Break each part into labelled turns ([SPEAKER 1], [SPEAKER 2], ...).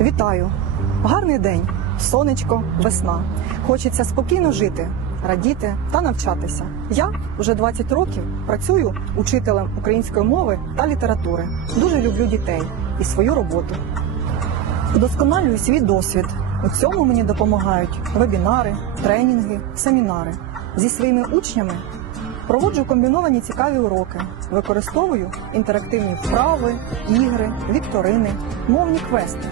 [SPEAKER 1] Вітаю! Гарний день, сонечко, весна. Хочеться спокійно жити, радіти та навчатися. Я вже 20 років працюю учителем української мови та літератури. Дуже люблю дітей і свою роботу. Вдосконалюю свій досвід. У цьому мені допомагають вебінари, тренінги, семінари. Зі своїми учнями проводжу комбіновані цікаві уроки, використовую інтерактивні вправи, ігри, вікторини, мовні квести.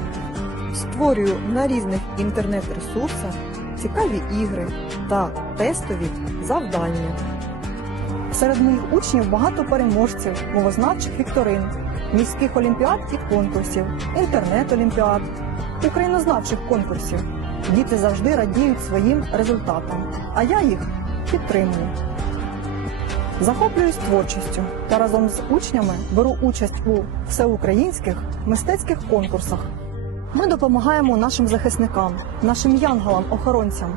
[SPEAKER 1] Створюю на різних інтернет-ресурсах цікаві ігри та тестові завдання. Серед моїх учнів багато переможців мовознавчих вікторин, міських олімпіад і конкурсів, інтернет-олімпіад, українознавчих конкурсів. Діти завжди радіють своїм результатам, а я їх підтримую. Захоплююсь творчістю та разом з учнями беру участь у всеукраїнських мистецьких конкурсах. Ми допомагаємо нашим захисникам, нашим янголам-охоронцям.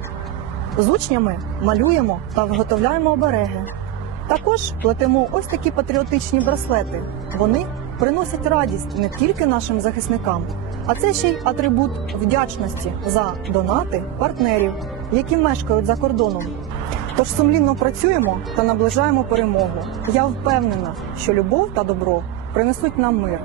[SPEAKER 1] З учнями малюємо та виготовляємо обереги. Також плетемо ось такі патріотичні браслети. Вони приносять радість не тільки нашим захисникам, а це ще й атрибут вдячності за донати партнерів, які мешкають за кордоном. Тож сумлінно працюємо та наближаємо перемогу. Я впевнена, що любов та добро принесуть нам мир